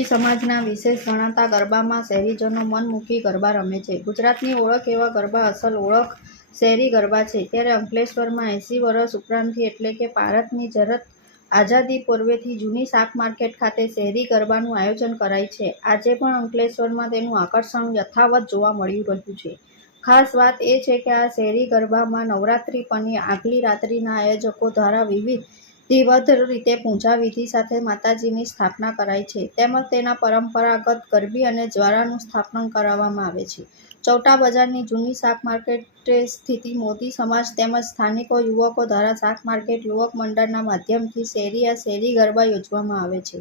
મોદી સમાજના વિશેષ ગણાતા ગરબામાં શહેરીજનો મન મૂકી ગરબા રમે છે. ગુજરાતની ઓળખ એવા ગરબા અસલ ઓળખ શહેરી ગરબા છે. ત્યારે અંકલેશ્વરમાં એંસી વર્ષ ઉપરાંતથી એટલે કે ભારતની જરત આઝાદી પૂર્વેથી જૂની શાક માર્કેટ ખાતે શહેરી ગરબાનું આયોજન કરાય છે. આજે પણ અંકલેશ્વરમાં તેનું આકર્ષણ યથાવત જોવા મળી રહ્યું છે. ખાસ વાત એ છે કે આ શહેરી ગરબામાં નવરાત્રિ પરની આગલી રાત્રિના આયોજકો દ્વારા વિવિધ વિધિવત રીતે પૂજા વિધિ સાથે માતાજીની સ્થાપના કરાય છે. તેમજ તેના પરંપરાગત ગરબી અને જ્વારાનું સ્થાપન કરાવવામાં આવે છે. ચૌટા બજારની જૂની શાક માર્કેટ સ્થિતિ મોદી સમાજ તેમજ સ્થાનિકો, યુવકો દ્વારા શાક માર્કેટ યુવક મંડળના માધ્યમથી શેરી આ શેરી ગરબા યોજવામાં આવે છે.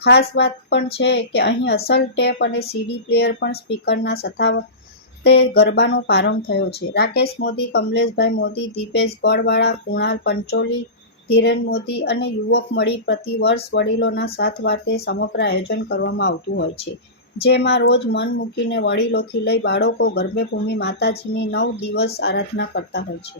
ખાસ વાત પણ છે કે અહીં અસલ ટેપ અને સીડી પ્લેયર પણ સ્પીકરના સથાવતે ગરબાનો પ્રારંભ થયો છે. રાકેશ મોદી, કમલેશભાઈ મોદી, દીપેશ ગોળવાળા કુણાલ પંચોલી ધીરેન મોદી અને યુવક મળી પ્રતિવર્ષ વડીલોના સાથવાર્તે સમગ્ર આયોજન કરવામાં આવતું હોય છે, જેમાં રોજ મન મૂકીને વડીલોથી લઈ બાળકો ગર્ભભૂમિ માતાજીની નવ દિવસ આરાધના કરતા હોય છે.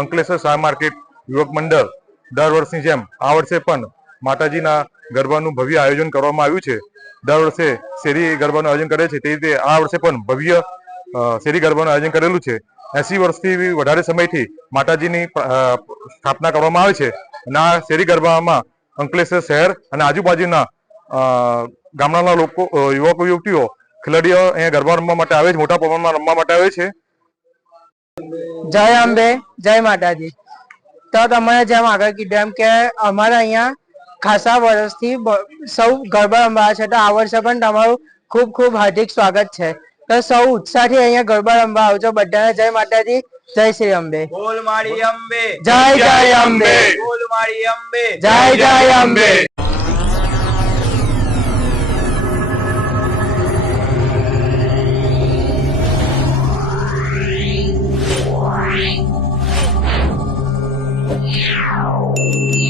અંકલેશ્વર શાહ માર્કેટ યુવક મંડળ દર વર્ષની જેમ આ વર્ષે પણ માતાજીના ગરબાનું ભવ્ય આયોજન કરવામાં આવ્યું છે. દર વર્ષે શેરી ગરબાનું આયોજન કરે છે. તે રીતે આ વર્ષે પણ ભવ્ય શેરી ગરબાનું આયોજન કરેલું છે. એસી વર્ષથી વધારે સમયથી માતાજીની સ્થાપના કરવામાં આવે છે. અને આ શેરી ગરબામાં અંકલેશ્વર શહેર અને આજુબાજુના ગામડાના લોકો યુવકો યુવતીઓ, ખેલાડીઓ અહીંયા ગરબા રમવા માટે આવે છે, મોટા પ્રમાણમાં રમવા માટે આવે છે. જય અંબે, જય માતાજી. તો તમે જેમ આગળ કીધું એમ કે અમારે અહીંયા ખાસા વર્ષથી સૌ ગરબા રમવા છે, તો આ વર્ષે પણ તમારું ખૂબ ખૂબ હાર્દિક સ્વાગત છે. તો સૌ ઉત્સાહથી અહીંયા ગરબા રમવા આવજો. બધાને જય માતાજી. જય શ્રી અંબે. બોલ મારી અંબે. જય જય અંબે. બોલ મારી અંબે. જય જય અંબે. Wow.